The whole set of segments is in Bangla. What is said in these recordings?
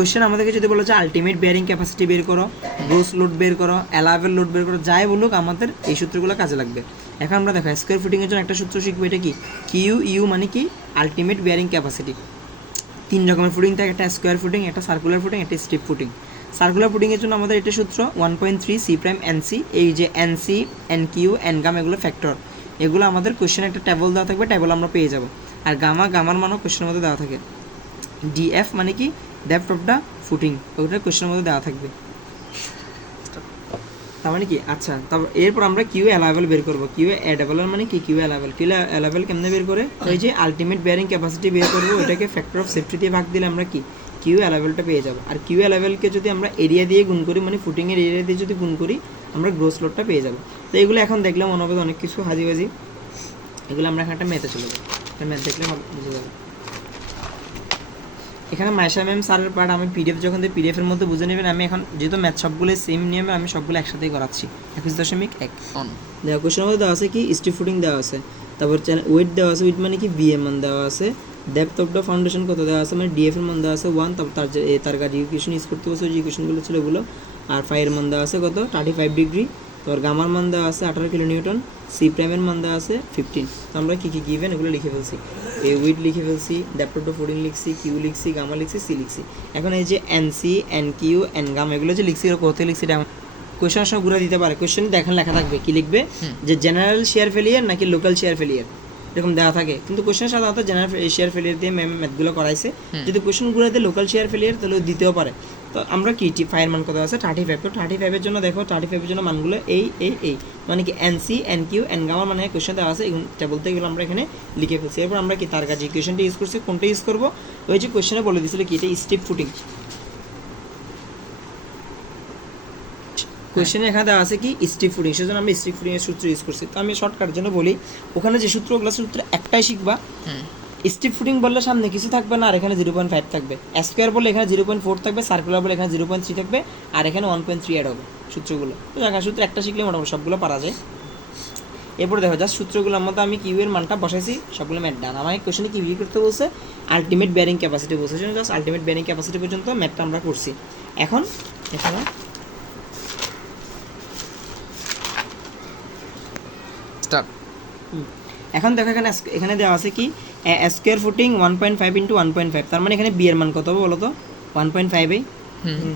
কোশ্চেন আমাদেরকে যদি বলো যে আলটিমেট বেয়ারিং ক্যাপাসিটি বের করো, গ্রোস লোড বের করো, অ্যালাউয়েবল লোড বের করো, যাই বলুক আমাদের এই সূত্রগুলো কাজে লাগবে। এখন আমরা দেখো স্কোয়ার ফুটিংয়ের জন্য একটা সূত্র শিখবো, এটা কি কিউ ইউ মানে কি আলটিমেট বেয়ারিং ক্যাপাসিটি। 3 রকমের ফুটিং থাকে, একটা স্কোয়ার ফুটিং, একটা সার্কুলার ফুটিং, একটা স্ট্রিপ ফুটিং। সার্কুলার ফুটিংয়ের জন্য আমাদের এটা সূত্র 1.3 সি প্রাইম এনসি। এই যে NC, N Q, N gamma এগুলো ফ্যাক্টর, এগুলো আমাদের কোশ্চেনে একটা টেবল দেওয়া থাকবে, টেবল আমরা পেয়ে যাব। আর গামার মানও কোশ্চেনের মধ্যে দেওয়া থাকে। ডিএফ মানে কি ডেপথ অফ দ্য ফুটিং, ওটা কোশ্চেনের মধ্যে দেওয়া থাকবে। তার মানে কি আচ্ছা, তারপর এরপর আমরা কিউ অ্যালাউয়েবল বের করবো। কিউ অ্যাডেবল মানে কি কিউ অ্যালাউয়েবল। কিউ অ্যালাউয়েবল কেমনে বের করে, ওই যে আলটিমেট বেয়ারিং ক্যাপাসিটি বের করবো, ওইটাকে ফ্যাক্টর অফ সেফটি দিয়ে ভাগ দিলে আমরা কি কিউ অ্যালাউয়েবলটা পেয়ে যাবো। আর কিউ অ্যালাউয়েবলকে যদি আমরা এরিয়া দিয়ে গুণ করি, মানে ফুটিংয়ের এরিয়া দিয়ে যদি গুণ করি, আমরা গ্রোস লোডটা পেয়ে যাবো। তো এগুলো এখন দেখলাম মনে হবে অনেক কিছু হাজিবাজি, এগুলো আমরা এখন একটা ম্যাথে চলে যাবো, ম্যাথ দেখলে বুঝে যাবো। এখানে মাইশা ম্যাম স্যারের পার্ট আমি পিডিএফ যখন দিই পিডিএফের মধ্যে বুঝে নেবেন। আমি এখন যেহেতু ম্যাথ সবগুলো সেম নিয়মে আমি সবগুলো একসাথেই করাচ্ছি। 21.1 দেওয়া কোশ্চেনের মধ্যে দেওয়া আছে কি স্ট্রিপ ফুটিং দেওয়া আছে, তারপর ওয়েট দেওয়া আছে, ওয়েট মানে কি বিএম মান দেওয়া আছে, ডেপথ অফ দ্য ফাউন্ডেশন কত দেওয়া আছে, মানে ডিএফ এর মান দেওয়া আছে 1, তারপর তার কাজ ইকুয়েশন ইউজ করতে বলছে, যে ইকুয়েশনগুলো ছিল ওগুলো। আর ফাইয়ের মান দেওয়া আছে কত 35 ডিগ্রি, তারপর গামার মান দেওয়া আছে 18 কিলো নিউটন, সি প্রাইমের মান দেওয়া আছে 15। তো আমরা কী কী গিভেন এগুলো লিখে ফেলছি, এই উইড লিখে ফেলছি, ডেপথ অফ দ্য ফুটিং লিখছি, কিউ লিখছি, গামা লিখছি, সি লিখছি। এখন এই যে N C, N Q, N gamma এগুলো যে লিখছি, কোথায় লিখছি এটা কোয়েশ্চেন সব ঘুরে দিতে পারে। কোয়েশ্চেন দেখেন লেখা থাকবে, কি লিখবে যে জেনারেল শেয়ার ফেলিয়ার নাকি লোকাল শেয়ার ফেলিয়ার, এরকম দেওয়া থাকে। কিন্তু কোয়েশ্চেন সাধারণত জেনারেল শেয়ার ফেলিয়ার দিয়ে ম্যাথগুলো করাইছে। যদি কোয়েশ্চেন ঘুরে দিয়ে লোকাল শেয়ার ফেলিয়ার তাহলে দিতেও পারে। তো আমরা কি ফায়ার মান কত আছে 35। তো 35-এর জন্য দেখো 35-এর জন্য মানগুলো এই মানে কি N C, N Q, N গামার মানে কোয়েশ্চেন দেওয়া আছে, টেবল থেকে গেলে আমরা এখানে লিখে ফেলছি। এরপর আমরা কি তার কাছে ইকুয়েশনটা ইউজ করছি, কোনটা ইউজ করবো, ওই যে কোয়েশ্চেনে বলে দিয়েছিল কি এটা স্ট্রিপ ফুটিং। কোয়েশ্চেনে এখানে দেওয়া আছে কি স্ট্রিপ ফুটিং, সেজন্য আমরা স্ট্রিপ ফুটিং এর সূত্র ইউজ করছি। তো আমি শর্টকাটের জন্য বলি, ওখানে যে সূত্রগুলো সূত্র একটাই শিখবা। স্ট্রিপ ফুটিং বললে সামনে কিছু থাকবে না, আর এখানে 0.5 থাকবে। স্কোয়ার বললে এখানে 0.4 থাকবে, সার্কুলার বলে এখানে 0.3 থাকবে, আর এখানে 1.3 অ্যাড হবে সূত্রগুলো। তো এখানে সূত্র একটা শিখলে মোটামুটি সবগুলো পারা যায়। এরপর দেখো জাস্ট সূত্রগুলোর মধ্যে আমি কিউ এর মানটা বসাইছি, সবগুলো ম্যাথ ডান। আমার কোয়েশ্চেনে কি বিক্রি করতে বলছে, আলটিমেট বেয়ারিং ক্যাপাসিটি বলছে, জাস্ট আলটিমেট বেয়ারিং ক্যাপাসিটি পর্যন্ত ম্যাথটা আমরা করছি। এখন এখানে এখন দেখো এখানে দেওয়া আছে কি স্কোয়ার ফুটিং 1.5 ইন্টু 1.5, তার মানে এখানে বি এর মান কত হবে বলো তো 1.5।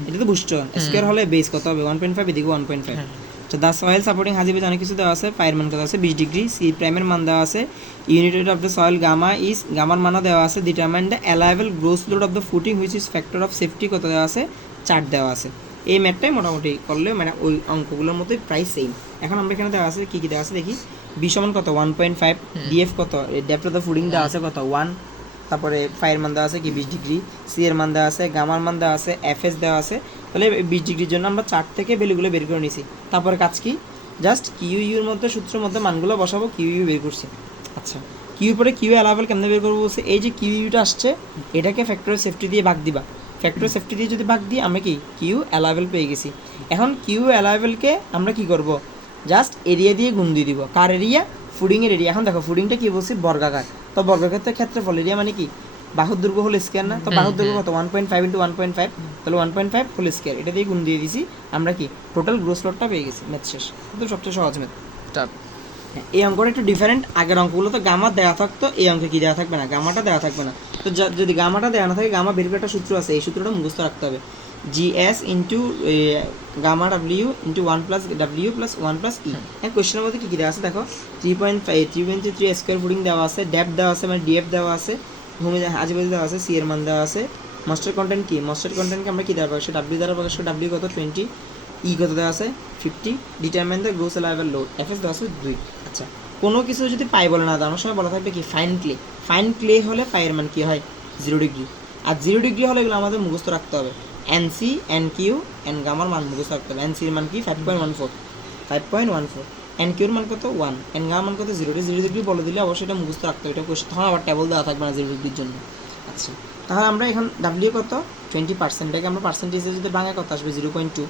এটা তো বুঝছো, স্কোয়ার হলে বেস কত হবে 1.5, এদিকে 1.5। তো দ্য সয়েল সাপোর্টিং হাজিবে অনেক কিছু দেওয়া আছে। ফায়ার মান কত আছে 20 ডিগ্রি, সি প্রাইমের মান দেওয়া আছে, unit of the soil gamma is, গামার মানও দেওয়া আছে, determine the allowable gross load of the footing which is factor of safety কত দেওয়া আছে 4 দেওয়া আছে। এই ম্যাথটাই মোটামুটি করলে মানে ওই অঙ্কগুলোর মতোই প্রায় সেম। এখন আমরা এখানে দেওয়া আছে কি কী দেওয়া আছে দেখি, বি সমান কত 1.5, ডিএফ কত, ডেপথ অফ দ্য ফুটিং দেওয়া আছে কত 1, তারপরে ফায়ার মান দেওয়া আছে কি 20 ডিগ্রি, সি এর মান দেওয়া আছে, গামার মান দেওয়া আছে, এফএস দেওয়া আছে। তাহলে 20 ডিগ্রির জন্য আমরা 4 থেকে ভ্যালুগুলো বের করে নিছি। তারপরে কাজ কি, জাস্ট কিউ ইউর মধ্যে সূত্রের মধ্যে মানগুলো বসাবো, কিউ ইউ বের করছি। আচ্ছা কিউ পরে কিউ অ্যালাউয়েবল কেমনে বের করবো বলছে, এই যে কিউ ইউটা আসছে এটাকে ফ্যাক্টর সেফটি দিয়ে ভাগ দিবা। ফ্যাক্টর সেফটি দিয়ে যদি ভাগ দিই আমরা কি কিউ অ্যালাউয়েবল পেয়ে গেছি। এখন কিউ অ্যালাউয়েবলকে আমরা কি করব, জাস্ট এরিয়া দিয়ে গুণ দিয়ে দিব। কার এরিয়া, ফুডিংয়ের এরিয়া। এখন দেখো ফুডিংটা কি বলছি বর্গাকার, তো বর্গাকার ক্ষেত্রফল এরিয়া মানে কি বাহুর দৈর্ঘ্য হল স্কয়ার না, তো বাহুর দৈর্ঘ্য কত 1.5 ইন্টু 1.5, তাহলে 1.5 হোল স্কয়ার, এটা দিয়ে গুণ দিয়ে দিছি, আমরা কি টোটাল গ্রোস লোডটা পেয়ে গেছি। ম্যাথ শেষ, কিন্তু সবচেয়ে সহজ ম্যাথ। এই অঙ্কটা একটু ডিফারেন্ট, আগের অঙ্কগুলো তো গামা দেওয়া থাকতো, এই অঙ্কে কি দেওয়া থাকবে না, গামাটা দেওয়া থাকবে না। তো যদি গামাটা দেওয়া না থাকে, গামা বের করে একটা সূত্র আছে, এই সূত্রটা মুখস্থ রাখতে হবে, GS into gamma W into 1 plus W plus 1 plus E. হ্যাঁ কোয়েশ্চেনের মধ্যে কী কী দেওয়া আছে দেখো, 3.3 স্কোয়ার ফুটিং দেওয়া আছে, ডেপথ দেওয়া আছে মানে ডিএফ দেওয়া আছে, ভূমি আজেবাজে দেওয়া আছে, সি এর মান দেওয়া আছে, মাস্টার কন্টেন্ট কি, মাস্টার কন্টেন্টকে আমরা কী দ্বারা প্রকাশ, ডাব্লিউ দ্বারা প্রকাশ, ডাব্লিউ কত 20, ই কত দেওয়া আছে 50, determine the gross allowable load, FS দেওয়া আছে 2। আচ্ছা কোনো কিছু যদি পাই বলে না দেওয়ার সময় বলা থাকবে কি ফাইন ক্লে, ফাইন ক্লে হলে পায়ের মান কী হয় 0 ডিগ্রি, আর 0 ডিগ্রি হলে এগুলো আমাদের মুখস্থ রাখতে হবে। N C, N Q, N গামার মান মুখস্থ রাখতে হবে। এন সির মান কি 5.14, এন কিউর মান কত 1, এন গামার মান কত 0 ডিগ্রি বলে দিলে অবশ্যই এটা মুখস্থ রাখতে হবে। এটা তখন আবার টেবল দেওয়া থাকবে না 0 ডিগ্রির জন্য। আচ্ছা তাহলে আমরা এখন ডাব্লিউ কত 20%, এটাকে আমরা পার্সেন্টেজে যদি ভাঙা কত আসবে 0.2,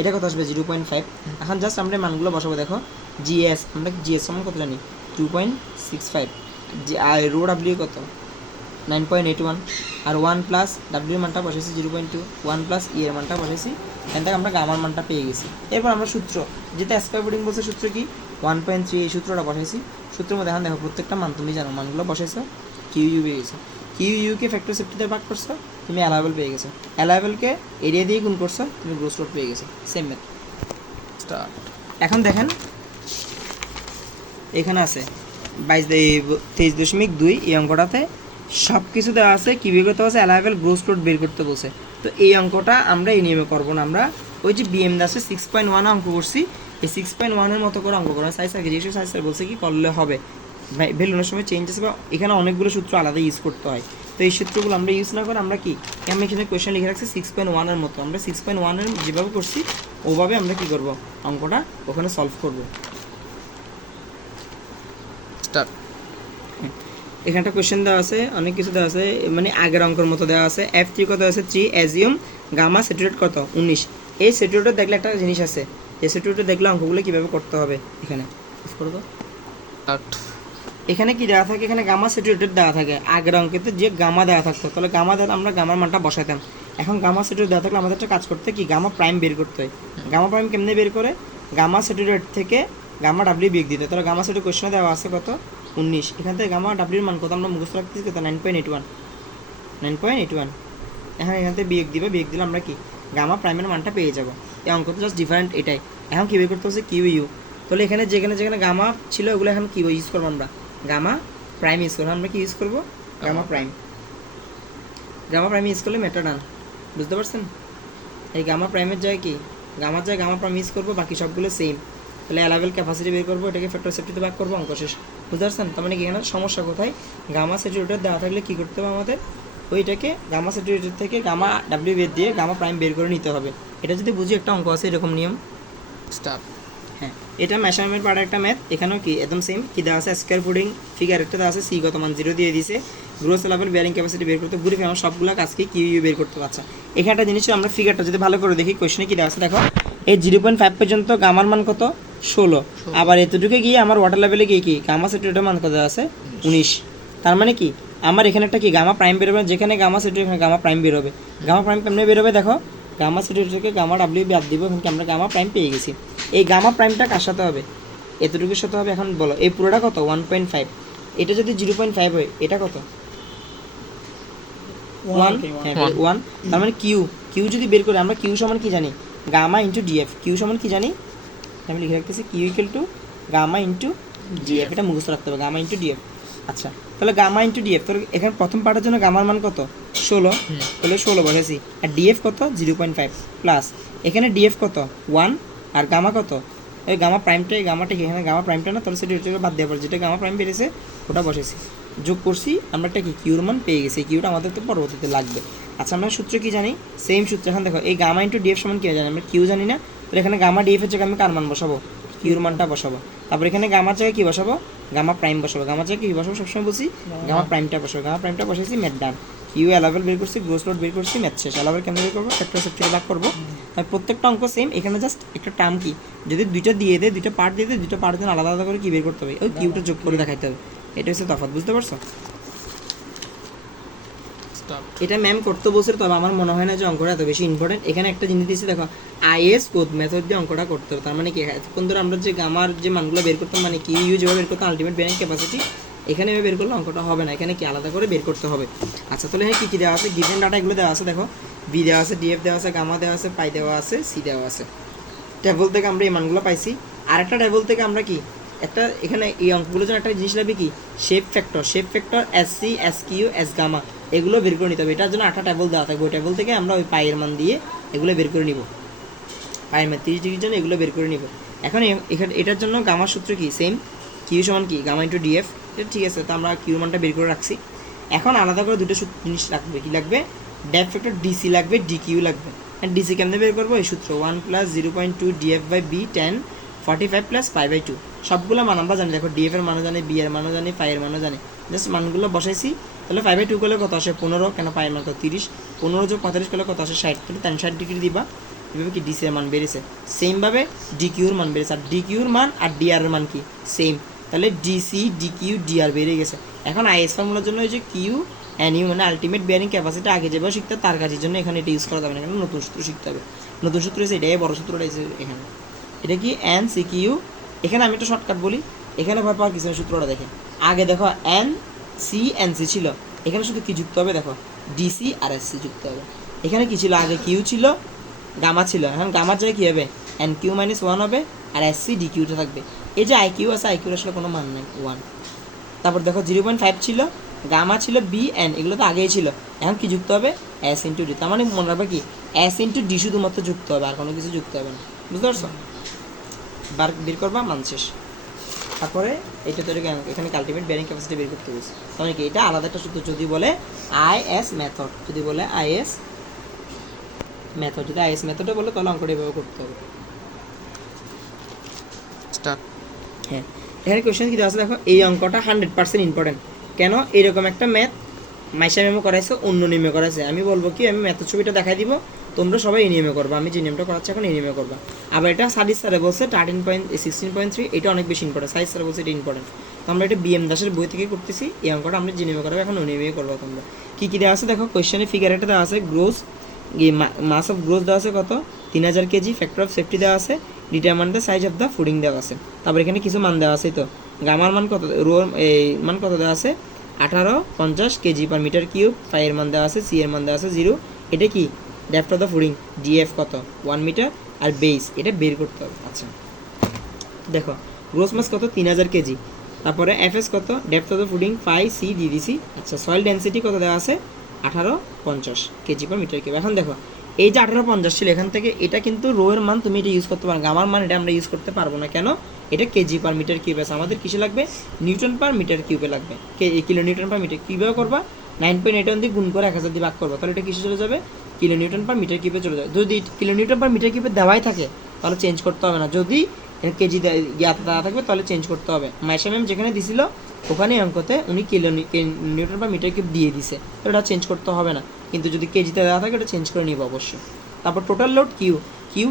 এটা কত আসবে 0.5। এখন জাস্ট আমরা মানগুলো বসাবো। দেখো জিএস, আমরা জিএস সমান কত জানি 2.65, আর রো ডাব্লিউ কত 9.81 আর 1 প্লাস ডাব্লিউ এর মানটা বসাইছি 0.2, 1 প্লাস ই এর মানটা বসাইছি, এখান থেকে আমরা গামার মানটা পেয়ে গেছি। এরপর আমরা সূত্র যেটা স্কয়ার ফুটিং বলছে সূত্র কি 1.3, এই সূত্রটা বসাইছি। সূত্রের মধ্যে এখন দেখো প্রত্যেকটা মান তুমি জানো, মানগুলো বসাইছো, কিউ ইউ পেয়ে গেছো, কিউ ইউকে ফ্যাক্টর সেফটিতে ভাগ করছো, তুমি অ্যালাইবেল পেয়ে গেছো, অ্যালাইবেলকে এরিয়া দিয়ে গুণ করছো, তুমি গ্রোস লোড পেয়ে গেছো। Same method start. এখন দেখেন এখানে আছে 23.2, এই অঙ্কটাতে সব কিছু দেওয়া আছে, কী বের করতে বলছে, অ্যালাইবেল গ্রোস লোড বের করতে বলছে। তো এই অঙ্কটা আমরা এই নিয়মে করবো না, আমরা ওই যে বিএম দাসে 6.1 অঙ্ক করছি, এই 6.1-এর মতো করে অঙ্ক করা সাইজ আগে যেসব সাইজ বলছে কি করলে হবে, ভ্যালুর সময় চেঞ্জ আছে বা এখানে অনেকগুলো সূত্র আলাদা ইউজ করতে হয়। তো এই সূত্রগুলো আমরা ইউজ না করে আমরা কি, আমি এখানে কোয়েশ্চেন লিখে রাখছি 6.1-এর মতো, আমরা 6.1-এর যেভাবে করছি ওভাবে আমরা কি করব, অঙ্কটা ওখানে সলভ করব। স্টার্ট। এখানটা কোয়েশ্চেন দেওয়া আছে, অনেক কিছু দেওয়া আছে, মানে আগের অঙ্কের মতো দেওয়া আছে। F3 কত আছে 3, অ্যাজিউম গামা স্যাচুরেট কত 19। এই স্যাচুরেটর দেখলে একটা জিনিস আছে, এই স্যাচুরেটর দেখলে অঙ্কগুলো কীভাবে করতে হবে, এখানে করে দাও। এখানে কি দেওয়া থাকে, এখানে গামা স্যাচুরেটেড দেওয়া থাকে, আগের অঙ্কেতে যে গামা দেওয়া থাকতো, তাহলে গামা দেওয়া আমরা গামার মানটা বসাতাম। এখন গামা স্যাচুরেট দেওয়া থাকলে আমাদের একটা কাজ করতে কি, গামা প্রাইম বের করতে হয়। গামা প্রাইম কেমনে বের করে, গামা স্যাচুরেট থেকে গামা ডাব্লিউ বিয়োগ দিতে, তাহলে গামা স্যাচুরেট কোয়েশ্চনে দেওয়া আছে কত 19, এখান থেকে গামা ডাব্লিউর মান কত আমরা মুখস্থ রাখতেছি কত 9.81। এখন এখান থেকে বিয়োগ দিবে, বিয়োগ দিলে আমরা কি গামা প্রাইমের মানটা পেয়ে যাবো। এই অঙ্ক তো জাস্ট ডিফারেন্ট এটাই। এখন কী বের করতে হচ্ছে কিউ ইউ, তাহলে এখানে যেখানে যেখানে গামা ছিল ওগুলো এখন কী ইউজ করবো, আমরা গামা প্রাইম ইউজ করবো। আমরা কি ইউজ করবো, gamma prime. Gamma prime use করলে মেটা ডান, বুঝতে পারছেন? এই গামা প্রাইমের জায়গায় কি, গামার জায়গায় গামা প্রাইম ইউজ করবো, বাকি সবগুলো সেম। তাহলে অ্যালাইবেল ক্যাপাসিটি বের করবো, এটাকে ফ্যাক্টর সেফটিতে ভাগ করবো, অঙ্ক শেষ। বুঝতে পারছেন? তার মানে কি এখানে সমস্যা কোথায়, গামা স্যাচুরেটেড দেওয়া থাকলে কী করতে হবে আমাদের, ওইটাকে গামা স্যাচুরেটেড থেকে গামা ডাব্লিউ বের দিয়ে গামা প্রাইম বের করে নিতে হবে। এটা যদি বুঝি একটা অঙ্ক আছে এরকম নিয়ম। স্টার্ট। হ্যাঁ, এটা মেশারমেন্ট পার্টের একটা ম্যাথ, এখানেও কি একদম সেম, কি দেওয়া আছে স্কয়ার ফুটিং ফিগার একটা দেওয়া আছে, সি কত মান 0 দিয়ে দিয়েছে, গ্রোস লেভেল বেয়ারিং ক্যাপাসিটি বের করতে, ঘুরে ফিরে আমার সবগুলো কাজকে কিউ ইউ বের করতে পারছে। এখানে একটা জিনিস আমরা ফিগারটা যদি ভালো করে দেখি, কোয়েশ্চনে কি দেওয়া আছে দেখো, এই 0.5 পর্যন্ত গামার মান কত 16, আবার এতটুকু গিয়ে আমার ওয়াটার লেভেলে গিয়ে কি গামা স্যাচুরেটেড মান কত আছে 19। তার মানে কি আমার এখানে একটা কি গামা প্রাইম বেরোবে, যেখানে গামা স্যাচুরেটেড এখানে গামা প্রাইম বেরোবে। গামা প্রাইম কেমনে বেরোবে দেখো, গামা স্যাচুরেটেড থেকে গামা ডাব্লিউ বাদ দিব, এখানে আমরা গামা প্রাইম পেয়ে গেছি। এই গামা প্রাইমটা কার সাথে হবে, এতটুকুর সাথে হবে। এখন বলো এই পুরোটা কত 1.5, এটা যদি 0.5 হয় এটা কত 1, হ্যাঁ 1। তার মানে কিউ, কিউ যদি বের করি আমরা কিউ সমান কি জানি, গামা ইন্টু ডিএফ। কিউ সমান কি জানি, আমি লিখে রাখতেছি q equal to gamma into DF, এটা মুখস্থ রাখতে হবে, গামা ইন্টু ডিএফ। আচ্ছা, তাহলে গামা ইন্টু ডিএফ, তাহলে এখানে প্রথম পার্টের জন্য গামার মান কত 16, তাহলে 16 বসেছি, আর ডিএফ কত 0.5 প্লাস এখানে ডিএফ কত 1, আর গামা কত, এই গামা প্রাইমটা, এই গামাটা কি এখানে গামা প্রাইমটা না, তাহলে সেটা বাদ দেওয়ার পর যেটা গামা প্রাইম বেড়েছে ওটা বসেছি, যোগ করছি, আমরা একটা কি কিউর মান পেয়ে গেছি। কিউটা আমাদের তো পরবর্তীতে লাগবে। আচ্ছা, আমরা সূত্র কি জানি, সেম সূত্র। এখন দেখো এই গামা ইন্টু ডিএফ সমান কি জানি, আমরা কিউ জানি না, তাহলে এখানে গামা ডিএফ এর জায়গায় আমি কার মান বসাবো, কিউর মানটা বসাবো। তারপর এখানে গামার জায়গায় কি বসাবো, গামা প্রাইম বসাবো। গামার জায়গায় কি বসাবো, সবসময় বলছি গামা প্রাইমটা বসাবো। গামা প্রাইমটা বসেছি, ম্যাথ ডান। কিউ অ্যালাইবেল বের করছি, গ্রোস লোড বের করছি, ম্যাথ শেষ। অ্যালাইবেল কেমন বের করবো, ফ্যাক্টর সেফটিতে ভাগ করবো। তার প্রত্যেকটা অঙ্ক সেম, এখানে জাস্ট একটা টার্ম কি, যদি দুইটা দিয়ে দেয়, দুইটা পার্ট দিয়ে দেয়, দুইটা পার্ট দিয়ে আলাদা আলাদা করে কি বের করতে হবে, ওই কিউটা যোগ করে দেখাইতে হবে। এটা হচ্ছে তফাৎ, বুঝতে পারছো? এটা ম্যাম করতে বলছে, তবে আমার মনে হয় না যে অঙ্কটা এত বেশি ইম্পর্টেন্ট। এখানে একটা জিনিস দিয়েছে দেখো, আইএস কোড মেথড দিয়ে অঙ্কটা করতে হবে। তার মানে কি, এতক্ষণ ধরে আমরা যে গামার যে মানগুলো বের করতাম, মানে কি ইউ যেভাবে বের করতাম আলটিমেট বেয়ারিং ক্যাপাসিটি, এখানে বের করলে অঙ্কটা হবে না, এখানে কি আলাদা করে বের করতে হবে। আচ্ছা, তাহলে হ্যাঁ কী কী দেওয়া আছে, গিভেন ডাটা এগুলো দেওয়া আছে দেখো, বি দেওয়া আছে, ডিএফ দেওয়া আছে, গামা দেওয়া আছে, পাই দেওয়া আছে, সি দেওয়া আছে। টেবল থেকে আমরা এই মানগুলো পাইছি। আরেকটা টেবল থেকে আমরা কি একটা, এখানে এই অঙ্কগুলোর জন্য একটা জিনিস লাগবে কি, shape factor. Shape factor S C, S Q, S gamma, এগুলো বের করে নিতে হবে। এটার জন্য 8টা টেবল দেওয়া থাকবে, ওই টেবল থেকে আমরা ওই পায়ের মান দিয়ে এগুলো বের করে নিব। পায়ের মান 30 ডিগ্রির জন্য এগুলো বের করে নিব। এখন এখানে এটার জন্য গামার সূত্র কি, সেম, কিউ সমান কি গামা ইন্টু ডিএফ। এটা ঠিক আছে, তো আমরা কিউ মানটা বের করে রাখছি। এখন আলাদা করে দুটো জিনিস রাখবে, কি লাগবে, ডেপ ফ্যাক্টর ডিসি লাগবে, ডিকিউ লাগবে। আর ডিসি কেমনে বের করবো, এই সূত্র 1 + 0.2 ডিএফ বাই বি 10 45 + π/2। সবগুলো মান আমরা জানি, দেখো ডিএফ এর মানও জানি, বি এর মানও জানি, পাই এর মানও জানি। জাস্ট মানগুলো বসাইছি। তাহলে 5/2 করলে কত আসে 15, কেন পাই এর মান কত 30, 15 যোগ 45 করলে কত আসে 60, তাহলে 360 ডিগ্রি দিবা। এভাবে কি ডিসি এর মান বেড়েছে, সেমভাবে ডিকিউর মান বেড়েছে। আর ডিকিউর মান আর ডিআর এর মান কি সেম, তাহলে ডিসি ডিকিউ ডিআর বেড়ে গেছে। এখন আইএস ফর্মুলার জন্য এই যে কিউ এন ইউ মানে আলটিমেট বিয়ারিং ক্যাপাসিটি, আগে যেভাবে শিখতে তার কাজের জন্য এখানে এটা ইউজ করা যাবে না, এখানে নতুন সূত্র শিখতে হবে। নতুন সূত্র হচ্ছে এটাই, বড় সূত্রটা হচ্ছে এখানে। এটা কি এন সি কিউ, এখানে আমি একটা শর্টকাট বলি, এখানে ভয় পাওয়ার কিছু না, সূত্রটা দেখে আগে দেখো এন সি ছিল, এখানে শুধু কি যুক্ত হবে দেখো ডিসি আর এস সি যুক্ত হবে। এখানে কি ছিল আগে কিউ ছিল গামা ছিল, এখন গামার জায়গায় কী হবে এন কিউ মাইনাস ওয়ান হবে আর এস সি ডি কিউটা থাকবে। এই যে আই কিউ আছে, আই কিউর আসলে কোনো মান নেই, ওয়ান। তারপর দেখো 0.5 ছিল, গামা ছিল বি এন, এগুলো তো আগেই ছিল, এখন কি যুক্ত হবে এস ইন্টু ডি। তার মানে মনে রাখবে কি এস ইন্টু ডি শুধুমাত্র যুক্ত হবে, আর কোনো কিছু যুক্ত হবে না, বুঝতে পারছো? বের করবা মান শেষ। তারপরে এটা তো এখানে আলটিমেট বিয়ারিং ক্যাপাসিটি বের করতে বলছে, তাহলে কি এটা আলাদা একটা সূত্র, যদি বলে আইএস মেথড, যদি বলে আইএস মেথড, যদি আইএস মেথডে বলে তাহলে অঙ্কটা এভাবে করতে হবে। স্টার্ট। হ্যাঁ, এখানে কোয়েশ্চেন কি দেওয়া আছে দেখো, এই অঙ্কটা 100% ইম্পর্টেন্ট। কেন এরকম একটা ম্যাথ মাইশা মেমো করাইছে, অন্য নিয়মে করাইছে, আমি বলবো কি আমি ম্যাথের ছবিটা দেখাই দিব, তোমরা সবাই এই নিয়মে করবা, আমি যে নিয়মটা করাচ্ছি এখন এই নিয়মে করবা। আবার এটা সাদিস স্যারে বলছে 16.3, এটা অনেক বেশি ইম্পর্টেন্ট, সাইজ স্যারে বলছে এটা ইম্পর্টেন্ট। তো আমরা এটা বিএম দাসের বই থেকে করতেছি, এই অঙ্কটা আমরা যে নিয়মে করবো এখন ওই নিয়মেই করবো। তোমরা কী কী দেওয়া আছে দেখো, কোয়েশ্চেনে ফিগার একটা দেওয়া আছে, গ্রোস মাস অফ গ্রোথ দেওয়া আছে কত 3000 কেজি, ফ্যাক্টর অফ সেফটি দেওয়া আছে, determine the size of the fooding দেওয়া আছে। তারপর এখানে কিছু মান দেওয়া আছে, তো গামার মান কত, রোর এই মান কত দেওয়া আছে 1850 কেজি পার মিটার কিউব, ফাইয়ের মান দেওয়া আছে, সি এর মান দেওয়া আছে 0, এটা কি depth of the fooding DF কত 1 মিটার, আর বেস এটা বের করতে হবে। আচ্ছা দেখো গ্রোস মাস কত 3000 কেজি, তারপরে এফএস কত depth of the footing 5 C দিয়ে দিছি। আচ্ছা সয়েল ডেন্সিটি কত দেওয়া আছে 1850 কেজি পার মিটার কিউব। এখন দেখো এই যে 1850 ছিল, এখান থেকে এটা কিন্তু রো এর মান তুমি এটা ইউজ করতে পারো, গামার মান এটা আমরা ইউজ করতে পারবো না, কেন এটা কেজি পার মিটার কিউবে আছে, আমাদের কিসে লাগবে নিউটন পার মিটার কিউবে লাগবে, কিলো নিউটন পার মিটার। কীভাবে করবা 9.81 দিয়ে গুণ করে 1000 দিয়ে ভাগ করবা, তাহলে এটা কিসে চলে যাবে কিলো নিউটন পার মিটার কিউবে চলে যাবে। যদি কিলো নিউটন পার মিটার কিউবে দেওয়াই থাকে তাহলে চেঞ্জ করতে হবে না, যদি কেজি জ্ঞাত দেওয়া থাকবে তাহলে চেঞ্জ করতে হবে। মাইশা ম্যাম যেখানে দিছিল ওখানে অঙ্কতে উনি kilo newton per metre cube দিয়ে দিছে, তো এটা চেঞ্জ করতে হবে না, কিন্তু যদি কেজিতে দেওয়া থাকে এটা চেঞ্জ করে নিব অবশ্যই। তারপর টোটাল লোড কিউ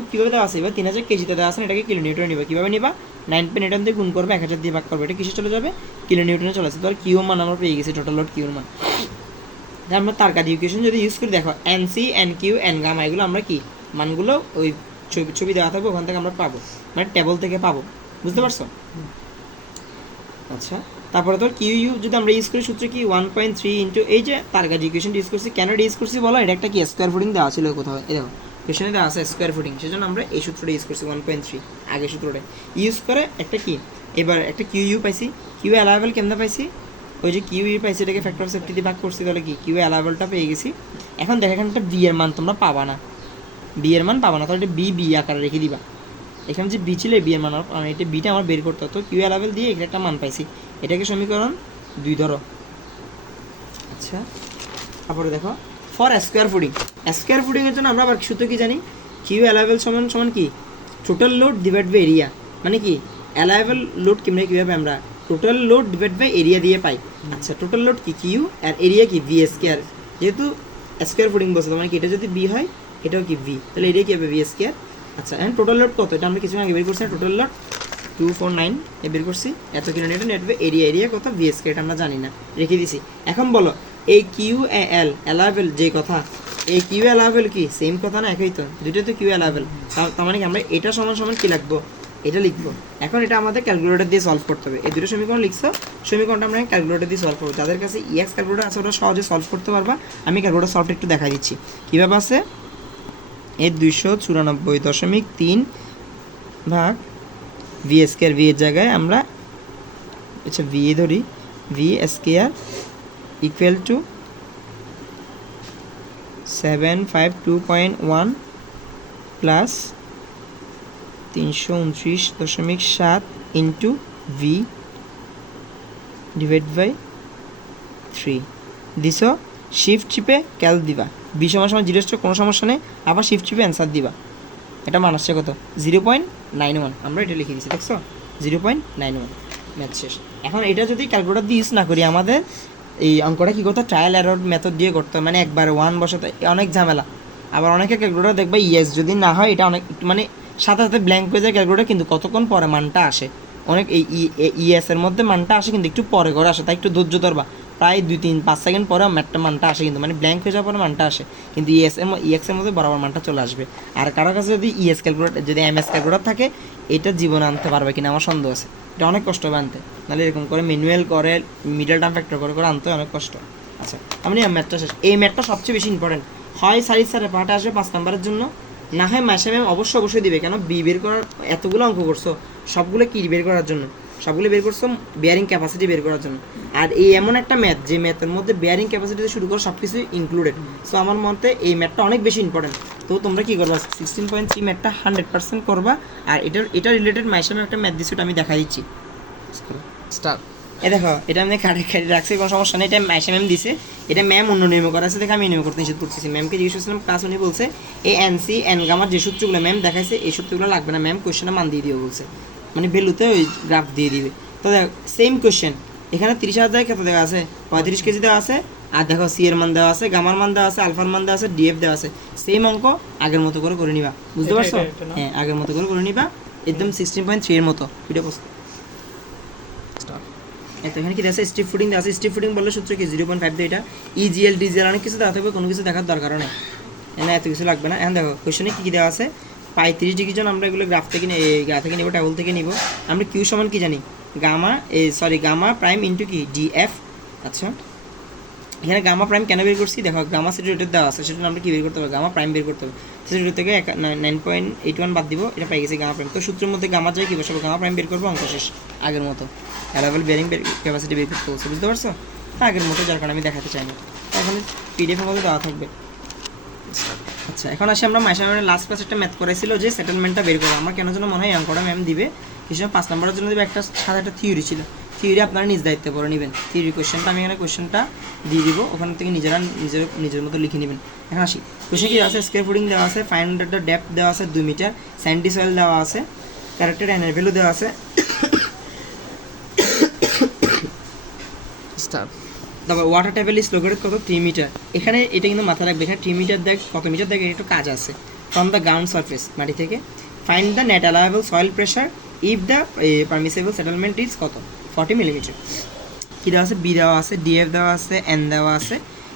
কীভাবে দেওয়া আছে, এবার 3000 কেজিতে দেওয়া আছে, এটাকে কিলো নিউটনে নিবা, কীভাবে নিবা 9.81 দিয়ে গুণ করবে 1000 দিয়ে ভাগ করবে, এটা কিসে চলে যাবে কিলো নিউটনে চলে আসে। তাহলে কিউ মান আমরা পেয়ে গেছি, টোটাল লোড কিউর মান। আমরা তার কাজ ইকুয়েশন যদি ইউজ করি দেখো N C N Q N gamma এগুলো আমরা কি মানগুলো ওই ছবি দেওয়া থাকবে ওখান থেকে আমরা পাবো, মানে টেবল থেকে পাবো, বুঝতে পারছো? আচ্ছা তারপরে তোর কিউ ইউ যদি আমরা ইউজ করি সূত্র কি 1.3 ইন্টু এই যে তার কাজ ইকুয়েশনটা ইউজ করছি, কেন ইউজ করছি বলো, এটা একটা কি স্কোয়ার ফুটিং দেওয়া ছিল কোথাও, এই দেখো কোয়েশনে দেওয়া আছে স্কোয়ার ফুটিং, সেজন্য আমরা এই সূত্রটা ইউজ করছি 1.3 আগের সূত্রটা ইউজ করে একটা কি এবার একটা কিউ ইউ পাইছি। কিউ অ্যালাভেল কেমনে পাইছি, ওই যে কিউ ইউ পাইছি এটাকে ফ্যাক্টর অফ সেফটি দিয়ে ভাগ করছি, তাহলে কি কিউ অ্যালাভেলটা পেয়ে গেছি। এখন দেখো এখানে একটা বি এর মান তোমরা পাবা না, বি এর মান পাবা না, তাহলে এটা বি আকারে রেখে দিবা, এখানে যে বি ছিল বি এর মান, এটা বিটা আমার বের করতে হতো, কিউ অ্যালাভেল দিয়ে এখানে একটা মান পাইছি, এটাকে সমীকরণ 2 ধরো। আচ্ছা তারপরে দেখো ফর স্কোয়ার ফুডিংয়ের জন্য আমরা আবার সূত্র কি জানি, কিউ অ্যালাভেল সমান কি total load divide by area, মানে কি অ্যালাভেল লোড কীভাবে আমরা total load divide by area দিয়ে পাই। আচ্ছা টোটাল লোড কি কিউ আর এরিয়া কি ভি স্কোয়ার, যেহেতু স্কোয়ার ফুডিং বলছে মানে কি এটা যদি বি হয় এটাও কি ভি, তাহলে এরিয়া কি হবে ভি স্কোয়ার। আচ্ছা এখন টোটাল লোড কত, এটা আমরা কিছুক্ষণ আগে বের করছি, টোটাল লোড 249 বের করছি, এত কিলো নিউটন নেটবে, এরিয়া কত ভি স্কোয়ার এটা আমরা জানি না, রেখে দিছি। এখন বলো এই কিউ এল অ্যালাভেল যে কথা, এই কিউ অ্যালাভেল কি সেম কথা না, একই তো, দুটো তো কিউ অ্যালাভেল, তার মানে কি আমরা এটা সমান কি লিখবো, এটা লিখবো। এখন এটা আমাদের ক্যালকুলেটর দিয়ে সলভ করতে হবে, এই দুটো সমীকরণ লিখছো, সমীকরণটা আমরা ক্যালকুলেটর দিয়ে সলভ করবো, যাদের কাছে ইএক্স ক্যালকুলেটর আছে ওরা সহজে সলভ করতে পারবা, আমি ক্যালকুলেটর সলভটা একটু দেখাই দিচ্ছি কীভাবে আছে। এর 294.3 ভাগ ভি স্কোয়ার, ভি এর জায়গায় আমরা আচ্ছা ভি ধরি, B square equal to 752.1 plus 329.7 into B divide by 3 দিছ, শিফট চিপে ক্যাল দিবা, বি সমান 0 কোনো সমস্যা নেই, আবার শিফট চিপে অ্যান্সার দিবা, এটা মান আসছে কত 0.91, আমরা এটা লিখে দিচ্ছি দেখছো 0.91, ম্যাথ শেষ। এখন এটা যদি ক্যালকুলেটর দিয়ে ইউজ না করি আমাদের এই অঙ্কটা কী করতে ট্রায়াল এরর মেথড দিয়ে করতে হয়, মানে একবার 1 বসাতে অনেক ঝামেলা। আবার অনেকে ক্যালকুলেটর দেখবে ইয়েস যদি না হয় এটা অনেক মানে সাথে ব্ল্যাঙ্ক পেজের ক্যালকুলেটর, কিন্তু কতক্ষণ পরে মানটা আসে, অনেক এই ইএস এর মধ্যে মানটা আসে কিন্তু একটু পরে করে আসে, তাই একটু ধৈর্য ধরবা, প্রায় 2-3-5 সেকেন্ড পরে ম্যাটটা মানটা আসে, কিন্তু মানে ব্ল্যাঙ্ক হয়ে যাওয়ার পরে মানটা আসে, কিন্তু ইএক্সের মধ্যে বরাবর মানটা চলে আসবে। আর কারো কাছে যদি ইএস ক্যালকুলেটর, যদি এমএস ক্যালকুলেটর থাকে, এটা জীবনে আনতে পারবে কিনা আমার সন্দেহ আছে। এটা অনেক কষ্ট হবে আনতে, নাহলে এরকম করে ম্যানুয়াল করে মিডল টার্ম ফ্যাক্টর করে করে আনতে অনেক কষ্ট। আচ্ছা, আমি ম্যাথটা শেষ। এই ম্যাথটা সবচেয়ে বেশি ইম্পর্টেন্ট। হয় সারির স্যারের পার্টে আসবে 5 নাম্বারের জন্য, না হয় মাসে ম্যাম অবশ্যই দিবে। কেন বি বের করার এতগুলো অঙ্ক করছো, সবগুলো কি বের করার জন্য? সবগুলো বের করছো বেয়ারিং ক্যাপাসিটি বের করার জন্য। আর এই এমন একটা ম্যাথ যে ম্যাথের মধ্যে বেয়ারিং ক্যাপাসিটি শুরু করে সব কিছুই ইনক্লুডেড। সো আমার মতে এই ম্যাথটা অনেক বেশি ইম্পর্টেন্ট। তো তোমরা কী করবা, 16.3 ম্যাথটা 100% করবা। আর এটা রিলেটেড মাসে ম্যাম একটা ম্যাথ দিচ্ছি, ওটা আমি দেখা দিচ্ছি। স্টার্ট। এ দেখো, এটা আমি খাটে রাখছি, কোনো সমস্যা নেই। এটা মাইশা ম্যাম দিছে, এটা ম্যাম অন্য নিয়ম করা আছে, দেখে আমি নিয়ম করতে নিষেধ করতেছি। ম্যামকে জিজ্ঞেস করছিলাম ক্লাস, উনি বলছে এই এনসি এন গামার যে সূত্রগুলো ম্যাম দেখাইছে, এই সূত্রগুলো লাগবে না, ম্যাম কোয়েশ্চেনে মান দিয়ে দিও বলছে, মানে ভ্যালুতে ওই গ্রাফ দিয়ে দিবে। তো দেখো সেম কোয়েশ্চেন, এখানে 30,000 কত দেওয়া আছে, 35 কেজি দেওয়া আছে, আর দেখো সি এর মান দেওয়া আছে, গামার মান দেওয়া আছে, আলফার মান দেওয়া আছে, ডিএফ দেওয়া আছে। সেম অঙ্ক আগের মতো করে নিবা, বুঝতে পারছো? হ্যাঁ, আগের মতো করে নিবা, একদম 16.3 এর মতো ভিডিও পোস্ট। এখানে কি আছে, স্ট্রিপ ফুডিং আছে। স্ট্রিপ ফুডিং বললে সূত্র কি 0.5 দিয়ে, এটা ইজিএল ডিজিএল অনেক কিছু দেওয়া থাকবে, কোনো কিছু দেখার দরকার নেই, না এত কিছু লাগবে না। এখন দেখো কোশ্চেনে কী দেওয়া আছে, 35 ডিগ্রি জন আমরা এগুলো গ্রাফ থেকে নিব, টেবল থেকে নিব। আমরা কিউ সমান কি জানি, গামা প্রাইম ইন্টু কি ডিএফ। আচ্ছা, এখানে গামা প্রাইম কেন বের করছি, দেখো গামা সিটুয়েটেড দেওয়া আছে, সেটা আমরা কি বের করতে হবে, গামা প্রাইম বের করতে হবে। সিটুয়েটেড থেকে 9.81 বাদ দিব, এটা পেয়ে গেছি গামা প্রাইম। তো সূত্রের মধ্যে গামা যায় কি বসাবো, গামা প্রাইম বের করবো, অঙ্ক শেষ। আগের মতো অ্যালাভেল বেয়ারিং ক্যাপাসিটি বের করতে বলছে, বুঝতে পারছো? আগের মতো, যার কারণে আমি দেখাতে চাই না, এখানে পিডিএফের মধ্যে দেওয়া থাকবে। আচ্ছা, এখন আসি আমরা মাইশা ম্যামের লাস্ট ক্লাস একটা ম্যাথ করাইছিল যে সেটেলমেন্টটা বের করবো। আমার কেন যেন মনে হয় অঙ্কটা ম্যাম দিবে, কিছু 5 নম্বরের জন্য দেবে, একটা সাথে একটা থিওরি ছিল, থিওরি আপনারা নিজ দায়িত্বে করে নেবেন। থিওরি কোয়েশ্চেনটা আমি এখানে কোয়েশ্চেনটা দিয়ে দিব, ওখান থেকে নিজের মতো লিখে নেবেন। এখন আসি, কোয়েশ্চেন কী আছে, স্কোয়ার ফুটিং দেওয়া আছে, 500 ডেপথ দেওয়া আছে 2 মিটার, স্যান্ডি সয়েল দেওয়া আছে, ক্যারেক্টার এনার ভ্যালু দেওয়া আছে। তারপর ওয়াটার টেবিল ইজ লোকেটেড কত 3 মিটার। এখানে এটা কিন্তু মাথা রাখবে, এখানে 3 মিটার দেখ কত মিটার দেখ, একটু কাজ আছে। ফ্রম দ্য গ্রাউন্ড সারফেস, মাটি থেকে, find the net allowable soil pressure if the permissible settlement is কত 40 মিলিমিটার। কী দেওয়া আছে, বি দেওয়া আছে, ডিএফ দেওয়া আছে, এন দেওয়া আছে।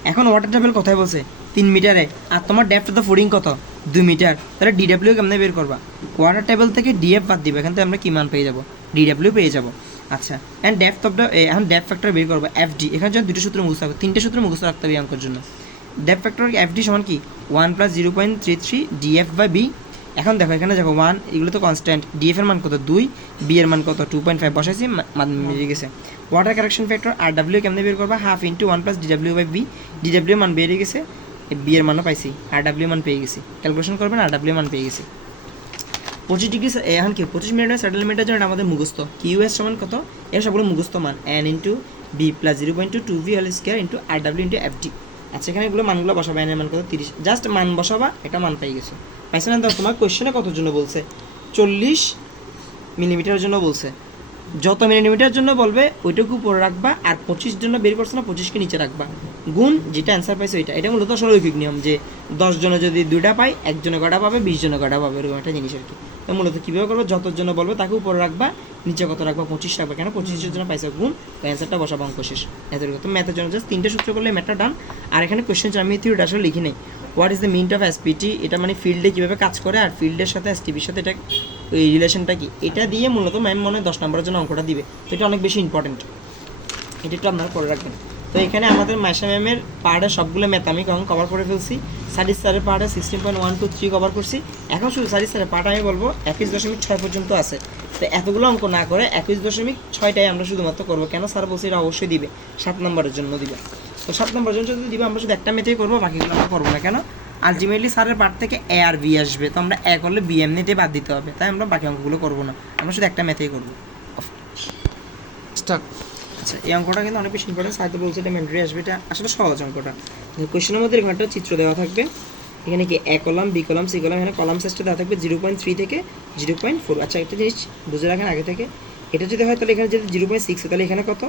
এখন ওয়াটার টেবিল কোথায় বলছে 3 মিটারে, আর তোমার ডেপথ অফ দ্য ফুডিং কত 2 মিটার, তাহলে ডিডাব্লিউ কেমনে বের করবা, ওয়াটার টেবিল থেকে ডিএফ বাদ দিবে, এখান থেকে আমরা কী মান পেয়ে যাবো, ডিডাব্লিউ পেয়ে যাবো। আচ্ছা, অ্যান্ড ডেপথ অফ দ্য, এখন ডেপথ ফ্যাক্টর বের করবো এফডি। এখানে যখন 2টো সূত্র মুখস্থ হবে, 3টে সূত্র মুখস্থ রাখতে হবে এই অঙ্কের জন্য। ডেপথ ফ্যাক্টর এফডি সমান কি 1 + 0.33 ডিএফ বাই বি। এখন দেখো এখানে দেখো 1, এগুলো তো কনস্ট্যান্ট, ডিএফ এর মান কত 2, বি এর মান কত 2.5 বসাইছি, মান মিলে গেছে। Water correction factor R W কেমনে বের করবা, half into 1 + DW by B. DW মান বেরিয়ে গেছে, বি এর মানও পাইছি, আর ডাব্লিউ মান পেয়ে গেছি, ক্যালকুলেশন করবেন, আর ডাব্লিউ মান পেয়ে গেছি। 25 ডিগ্রি, এখন কি 25 মিনিটের সেটেলমেন্টের জন্য আমাদের মুখস্থ কিউএস সমান কত, এর সবগুলো মুখস্থ মান N into B plus 0.2 V whole square into R W into F D. আচ্ছা, এখানে এগুলো মানগুলো বসাবা, এনের মান কত 30, জাস্ট মান বসাবা, এটা মান পেয়ে গেছো। পাইছে না? তোমার কোয়েশ্চেনে কতর জন্য বলছে, 40 মিলিমিটারের জন্য বলছে, যত মিলিমিটারের জন্য বলবে ওইটুকু উপরে রাখবা, আর 25 জন্য বের করছে না, 25কে নিচে রাখবা, গুণ যেটা অ্যান্সার পাইছে ওইটা। এটা মূলত আসলে ঐকিক নিয়ম, যে 10 জনে যদি 2টা পাই, 1 জনে কটা পাবে, 20 জনে কটা পাবে, এরকম একটা জিনিস আর কি। তো মূলত কীভাবে করবো, যতর জন্য বলবে তাকে উপরে রাখবা, নিচে কত রাখবা, 25 রাখবা, কেন 25-এর জন্য পাইছে গুণ, অ্যান্সারটা বসাবো, অঙ্ক শেষ। এতটুকু। তো ম্যাথের জন্য জাস্ট 3টে সূত্র করলে ম্যাথটা ডান। আর এখানে কোয়েশ্চেন আমি থিওরিটা আসলে লিখি নাই। What is the mean of SPT, এটা মানে ফিল্ডে কীভাবে কাজ করে, আর ফিল্ডের সাথে এসটিভির সাথে এটা ওই রিলেশনটা কি, এটা দিয়ে মূলত ম্যাম মনে হয় 10 নম্বরের জন্য অঙ্কটা দিবে। তো এটা অনেক বেশি ইম্পর্টেন্ট, এটা একটু আপনারা করে রাখবেন। তো এখানে আমাদের মাইশা ম্যামের পার্টের সবগুলো ম্যাথ আমি কভার করে ফেলছি। সাদিস স্যারের পার্টে 16.123 কভার করছি। এখন শুধু সাদিস স্যারের পার্ট আমি বলবো 21.6 পর্যন্ত আছে। তো এতগুলো অঙ্ক না করে 21.6টাই আমরা শুধুমাত্র করবো। কেন স্যার বলছে এটা অবশ্যই দিবে, 7 নম্বরের জন্য দিবে। তো 7 নম্বরের জন্য যদি দিবে, আমরা শুধু একটা ম্যাথেই করবো, বাকিগুলো আমরা করবো না। কেন, আলটিমেটলি স্যারের পার্ট থেকে এ আর বি আসবে, তো আমরা এ করলে বি এমনিতেই বাদ দিতে হবে, তাই আমরা বাকি অঙ্কগুলো করবো না, আমরা শুধু একটা ম্যাথেই করবো। স্টার্ট। আচ্ছা, এই অঙ্কটা কিন্তু অনেক বেশি ইম্পর্টেন্ট, সাহিত্য বলছে এটা মেন্টারি আসবে, এটা আসলে সহজ অঙ্কটা। কোয়েশ্চেনের মধ্যে এরকম একটা চিত্র দেওয়া থাকবে, এখানে কি A column, B column, C column, এখানে কলাম সাইজটা দেওয়া থাকবে 0.3 থেকে 0.4। আচ্ছা, একটা জিনিস বুঝে রাখেন আগে থেকে, এটা যদি হয় তাহলে এখানে যদি 0.6 তাহলে এখানে কত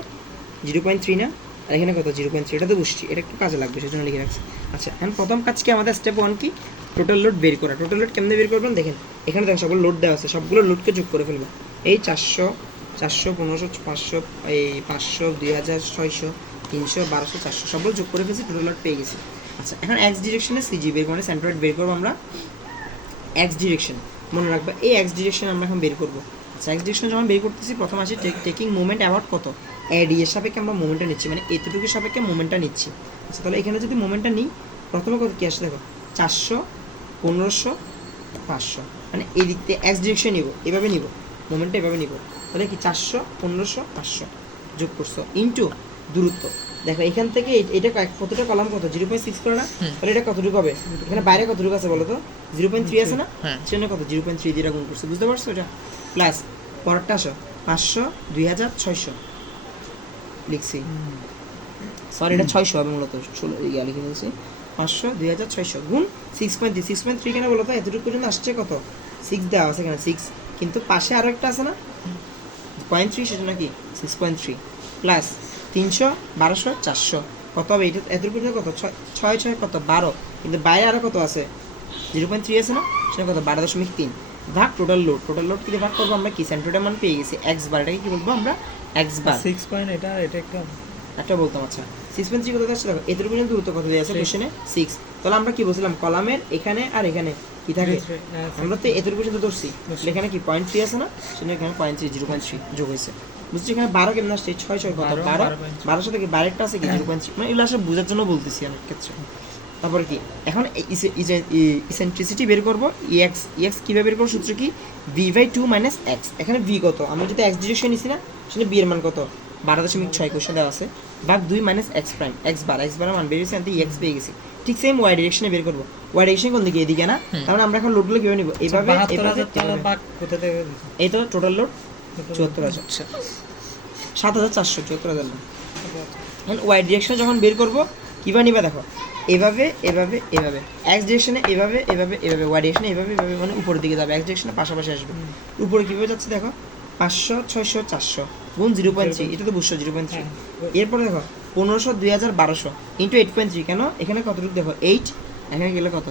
0.3 না, আর এখানে কত 0.3, এটা তো বুঝছি, এটা একটু কাজে লাগবে, সেজন্য লিখে রাখছি। আচ্ছা, এখন প্রথম কাজ কি আমাদের, স্টেপ 1 কি, টোটাল লোড বের করা। টোটাল লোড কেমনে বের করবেন দেখেন, এখানে দেখো সবগুলো লোড দেওয়া আছে, সবগুলো লোডকে যোগ করে ফেলবো। এই 400, 400, 1500, 500, এই 500, 2000, 600, 300 1200 400 সবগুলো যোগ করে ফেলছি, টোটাল লোড পেয়ে গেছি। আচ্ছা এখন এক্স ডিরেকশনে সিজি বের করে সেন্ট্রয়েড বের করবো আমরা। এক্স ডিরেকশন মনে রাখবা, এই এক্স ডিরেকশন আমরা এখন বের করবো। আচ্ছা এক্স ডিরেকশন যখন বের করতেছি প্রথম আসি টেকিং মুভমেন্ট অ্যাবাউট কত, এডি এর সাপেক্ষে আমরা মুভমেন্টটা নিচ্ছি, মানে এতটুকুর সাপেক্ষে মুভমেন্টটা নিচ্ছি। আচ্ছা তাহলে এখানে যদি মুভমেন্টটা নিই প্রথমে কত কি আসে দেখো, 400 1500 500, মানে এই দিক থেকে এক্স ডিরেকশন নিব, এভাবে নিব মোমেন্টটা, এভাবে নিব। তাহলে কি 400 1500 500 যোগ করছো ইনটু দূরত্ব। দেখো এখান থেকে এটা কতটা কলাম কত 0.6 করে না, তাহলে এটা কতটুকু হবে, এখানে বাইরে কতটুকু আছে বলো তো, 0.3 আছে না, সেখানে কত 0.3 দিয়ে গুণ করছে, বুঝতে পারছো এটা। প্লাস পরেরটা আসো 500 2600 লিখছি, সরি এটা 600 হবে মূলত, লিখে নিয়েছি 500 2600 গুণ 6.3 কেন বলো তো, এতটুকু পর্যন্ত আসছে কত 6 দেওয়া আছে এখানে 6, কিন্তু পাশে আরো একটা আছে না 0.3, সেটা নাকি 6.3 প্লাস 300 1200 400 কত হবে, এটা এতটুকু পর্যন্ত কত 6 6 কত 12, কিন্তু বাইরে আরো কত আছে 0.3 আছে না, সেটা কত 12.3 ভাগ টোটাল লোড। টোটাল লোড কি দিয়ে ভাগ করবো আমরা, কি সেন্ট্রয়েডের মান পেয়ে গেছি এক্স বার, এটাকে কি বলবো আমরা এক্স বার 6 পয়েন্ট, এটা একটা বলতাম। আচ্ছা 6.3 কত আসছে দেখো, এতটুকু পর্যন্ত দূরত্ব কত দেওয়া আছে কোশ্চেনে 6, তাহলে আমরা কি বলছিলাম কলামের এখানে আর এখানে কি থাকে, আমরা তো এতটুকু পর্যন্ত ধরছি, এখানে কি 0.3 আছে না, সেটা এখানে 0.3 0.3 যোগ হয়েছে, বুঝছি। এখানে 12 কেমন আসছে 6 6 কত 12 সাথে কি বাইরেটা আছে কি 0.3, মানে এগুলো আসলে বোঝার জন্য বলতেছি অনেক ক্ষেত্রে। তারপরে কি এখন ইসেন্ট্রিসিটি বের করবো, ইএক্স কীভাবে বের করবো, সূত্র কি v/2 - x, এখানে v কত, আমরা যদি x ডিরেকশন নিছি না, সেটা b এর মান কত 12.6 কোশ্চেন দেওয়া আছে, ভাগ 2 - x প্রাইম, x বারের মান বেরিয়েছে, আমি ex পেয়ে গেছি। ঠিক সেম y ডিরেকশনে বের করবো, y ডিরেকশন কোন দিকে, এদিকে না, কারণ আমরা এখন লোডগুলো কিভাবে নিব, এভাবে কোথা থেকে এই তো টোটাল লোড 74000, 7400 74000 না। এখন y ডিরেকশনে যখন বের করবো কিভাবে নিবা দেখো, এভাবে এভাবে এভাবে, এক্স ডিরেকশনে এভাবে এভাবে এভাবে, ওয়াই ডিরেকশনে এভাবে এভাবে, মানে উপরের দিকে যাবে, এক্স ডিরেকশনে পাশাপাশি আসবে। উপরে কীভাবে যাচ্ছে দেখো 500 600 400 গুণ 0.3, এটা তো বুঝছো 0.3। এরপরে দেখো 1500 2000 1200 ইন্টু 8.3, কেন এখানে কতটুকু দেখো 8, এখানে গেলে কত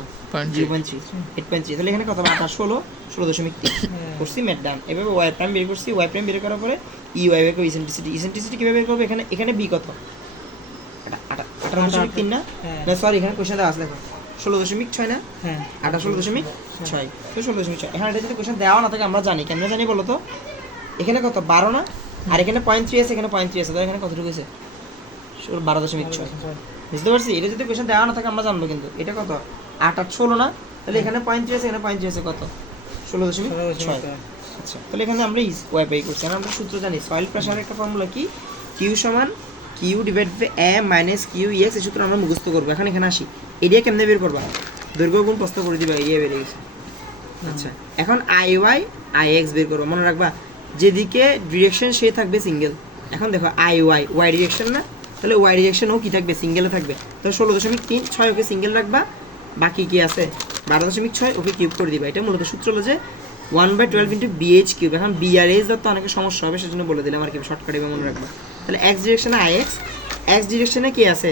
0.3 8.3, তাহলে এখানে কত 16 16.3 করছি, ম্যাট ডান। এভাবে ওয়াই প্রাইম বের করছি, ওয়াই প্রাইম বের করার পরে ই ওয়াই বের করবো ইসেন্ট্রিসিটি কীভাবে বের করবো, এখানে বি কত 18.3 না, সরি এখানে কোশ্চেন দেওয়া আছে দেখো 16.6 না, 18.6 তো 16.6। এখানে এটা যদি কোশ্চেন দেওয়া না থাকে আমরা জানি, কেন জানি বলো তো, এখানে কত 12 না, আর এখানে 0.3 আছে, এখানে 0.3 আছে, তাহলে এখানে কতটুকু আছে 12.6, বুঝতে পারছি। এটা যদি কোশ্চেন দেওয়া না থাকে আমরা জানবো, কিন্তু এটা কত 8 8 16 না, তাহলে এখানে 0.3 আছে, এখানে 0.3 আছে, কত 16.6। আচ্ছা তাহলে এখানে আমরা ওয়াই পাই করছি, আমরা সূত্র জানি সয়েল প্রেসারের একটা ফর্মুলা কি, কিউ সমান q divide by A minus q ex, এই সূত্র আমরা মুখস্থ করবো। এখন এখানে আসি, এরিয়া কেমনে বের করবা, দৈর্ঘ্য গুণ প্রস্থ করে দিবা, এরিয়া বেরিয়ে গেছে। আচ্ছা এখন আই ওয়াই আই এক্স বের করবো, মনে রাখবা যেদিকে ডিরেকশন সে থাকবে সিঙ্গেল। এখন দেখো আই ওয়াই ডিরেকশন না, তাহলে ওয়াই ডিরেকশনও কি থাকবে সিঙ্গেলে থাকবে, তো 16.3 ওকে সিঙ্গেল রাখবা, বাকি কি আছে 12.6 ওকে কিউব করে দিবা। এটা মূলত সূত্র হলো যে 1/12 ইন্টু বিএইচ কিউব। এখন বি আর এইচ তো অনেক সমস্যা হবে, সেজন্য বলে দিলাম আর কি, শর্টকাটে মনে রাখবা। তাহলে এক্স ডিরেকশনে আই এক্স ডিরেকশনে কি আছে,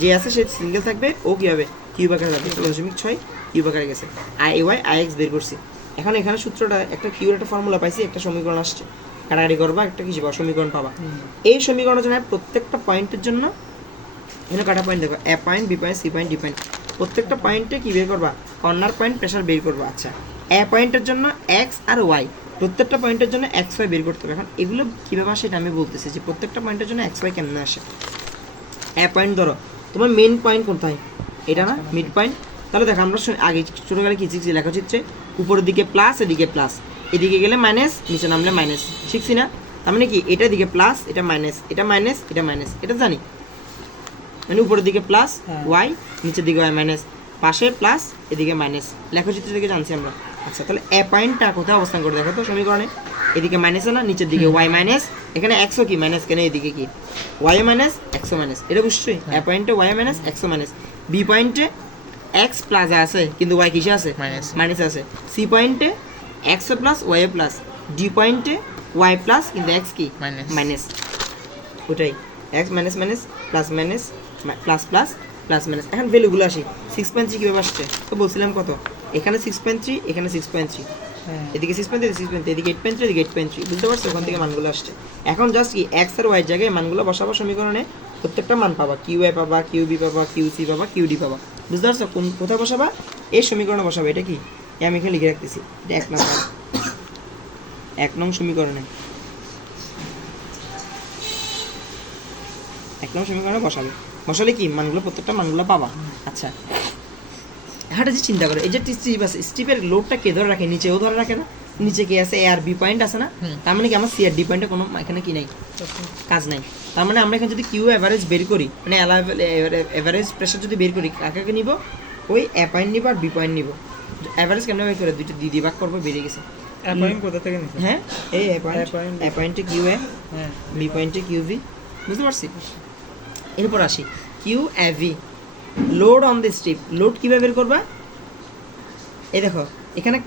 যে আছে সে সিঙ্গেল থাকবে, ও কি হবে কিউব আকারে যাবে, 16.6 কিউব আকারে গেছে। আই ওয়াই আই এক্স বের করছি। এখন এখানে সূত্রটা একটা কিউর একটা ফর্মুলা পাইছি, একটা সমীকরণ আসছে, কাটাকাটি করবা, একটা কি সমীকরণ পাবা। এই সমীকরণের জন্য প্রত্যেকটা পয়েন্টের জন্য এখানে কাটা পয়েন্ট দেখো, A point B point C point D point, প্রত্যেকটা পয়েন্টে কি বের করবা, কর্নার পয়েন্ট প্রেসার বের করবা। আচ্ছা এ পয়েন্টের জন্য এক্স আর ওয়াই, প্রত্যেকটা পয়েন্টের জন্য এক্স ওয়াই বের করতে হবে। এখন এগুলো কীভাবে আসে এটা আমি বলতেছি, যে প্রত্যেকটা পয়েন্টের জন্য এক্স ওয়াই কেমনে আসে। এ পয়েন্ট ধরো তোমার মেন পয়েন্ট কোথায়, এটা না মিড পয়েন্ট, তাহলে দেখো আমরা আগে ছোটোবেলায় কী শিখছি, লেখাচিত্রে উপরের দিকে প্লাস, এদিকে প্লাস, এদিকে গেলে মাইনাস, নিচে নামলে মাইনাস, শিখছি না। তার মানে কি এটা দিকে প্লাস, এটা মাইনাস, এটা মাইনাস, এটা মাইনাস, এটা জানি, মানে উপরের দিকে প্লাস ওয়াই, নিচের দিকে ওয়াই মাইনাস, পাশে প্লাস, এদিকে মাইনাস, লেখচিত্র থেকে জানছি আমরা। আচ্ছা তাহলে এ পয়েন্টটা কোথায় অবস্থান করে দেখো তো সমীকরণে, এদিকে মাইনাস না, নিচের দিকে ওয়াই মাইনাস, এখানে এক্সও কি মাইনাস, কেন এদিকে কি ওয়াই মাইনাস এক্সও মাইনাস, এটা বুঝছোই। এ পয়েন্টে ওয়াই মাইনাস এক্সও মাইনাস, বি পয়েন্টে এক্স প্লাস আছে কিন্তু ওয়াই কিসে আছে মাইনাস আছে, সি পয়েন্টে এক্সও প্লাস ওয়াইও প্লাস, ডি পয়েন্টে ওয়াই প্লাস কিন্তু এক্স কি মাইনাস, ওটাই x minus minus plus minus plus plus plus minus. এখন ভ্যালুগুলো আসি, 6.3 কীভাবে আসছে, তো বলছিলাম কত, এখানে 6.3 এখানে 6.3, এদিকে 6.3 6.3, এদিকে 8.3 এদিকে 8.3, বুঝতে পারছো ওখান থেকে মানগুলো আসছে। এখন জাস্ট কি এক্স আর ওয়াই জায়গায় মানগুলো বসাবো সমীকরণে, প্রত্যেকটা মান পাবা, কিউ এ পাবা, কিউ বি পাবা, কিউ সি পাবা, কিউ ডি পাবা। বুঝতে পারছো কোথায় বসাবা? এই সমীকরণে বসাবে। এটা কি আমি এখানে লিখে রাখতেছি, এটা 1 নং সমীকরণে, 1 নং সমীকরণে বসাবে। বসালে কি মানগুলো, প্রত্যেকটা মানগুলো পাবা। আচ্ছা, হ্যাঁ যে চিন্তা করো, এই যে স্ট্রিপ আছে, স্ট্রিপের লোডটা কে ধরে রাখে? নিচেও ধরে রাখে না? নিচে কি আছে? এ আর বি পয়েন্ট আছে না? তার মানে কি আমার সি আর ডি পয়েন্টে কোনো এখানে কি নাই, কাজ নাই। তার মানে আমরা এখানে যদি কিউ অ্যাভারেজ বের করি, মানে অ্যাভারেজ প্রেশার যদি বের করি, কাকে নিব? ওই এ পয়েন্ট নিব আর বি পয়েন্ট নিব। অ্যাভারেজ কেমন বের করে? দুইটা দিয়ে ভাগ করবো, বেরিয়ে গেছে। পয়েন্ট কোথা থেকে নিছেন? হ্যাঁ, এই এ পয়েন্টে কিউ এ, হ্যাঁ, বি পয়েন্টে কিউ ভি। বুঝতে পারছি? এরপর আসি q A v, load on the strip. Load কীভাবে বের করবা? এই দেখো এখানে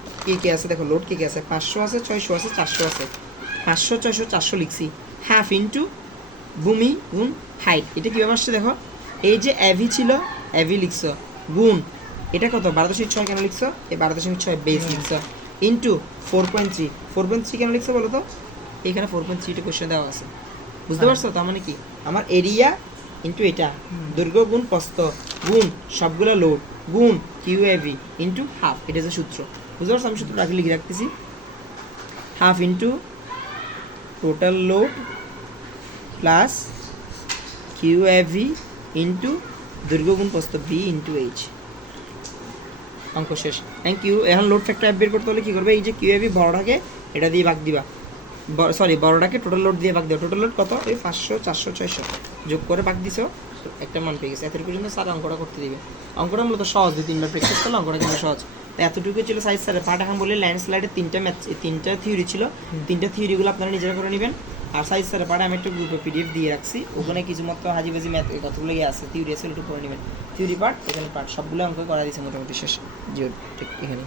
কে আছে, দেখো লোড কে আছে, 500 আছে, 600 আছে, 400 আছে। 500 600 400 লিখছি, হাফ ইন্টু ভূমি গুণ হাইট। এটা কীভাবে আসছে দেখো, এই যে এভি ছিল, এভি লিখছো, গুণ এটা কত 12.6 কেন লিখছো? এই 12.6 বেস লিখছো, ইন্টু 4.3। 4.3 কেন লিখছো বলো তো? এইখানে 4.3টা কোশ্চেন দেওয়া আছে। বুঝতে পারছো? তার মানে কি আমার এরিয়া ইন্টু এটা, দৈর্ঘ্য গুণ প্রস্থ গুণ সবগুলো লোড গুণ কিউ এ ভি ইন্টু হাফ। এটা যে সূত্র। বুঝতে পারছো? আমি সূত্রটা আগে লিখে রাখতেছি, half into total load plus Q এ ভি ইন্টু দৈর্ঘ্য গুণ প্রস্থ ভি ইন্টু এইচ। অঙ্ক শেষ। কিউ এখন লোড ফ্যাক্টর বের করতে হলে কী করবে? এই যে কিউ এ ভি বড়টাকে এটা দিয়ে ভাগ দিবা, সরি বড়টাকে টোটাল লোড দিয়ে ভাগ দেওয়া। টোটাল লোড কত? ওই 500 400 600 যোগ করে ভাগ দিছো, একটা মান পেয়ে গেছে। এতটুকু পর্যন্ত স্যার অঙ্কটা করতে দিবে। অঙ্কটা মূলত সহজ, 2-3বার প্র্যাকটিস করলে অঙ্কটা কিন্তু সহজ। তো এতটুকু ছিল সাইজ স্যারের পার্ট। এখন বলে ল্যান্ডস্লাইডের 3টা ম্যাথ, 3টা থিওরি ছিল, 3টা থিওরিগুলো আপনারা নিজেরা করে নেবেন। আর সাইজ স্যারের পার্টে আমি একটা গ্রুপে পিডিএফ দিয়ে রাখছি, ওখানে কিছু মতো হাজিবাজি ম্যাথ কতগুলো আছে, থিওরি আছে, একটু পড়ে নেবেন। থিওরি পার্ট, এখানে পার্ট সবগুলো অঙ্ক করা দিয়েছে মোটামুটি শেষ। জিও ঠিক এখানে।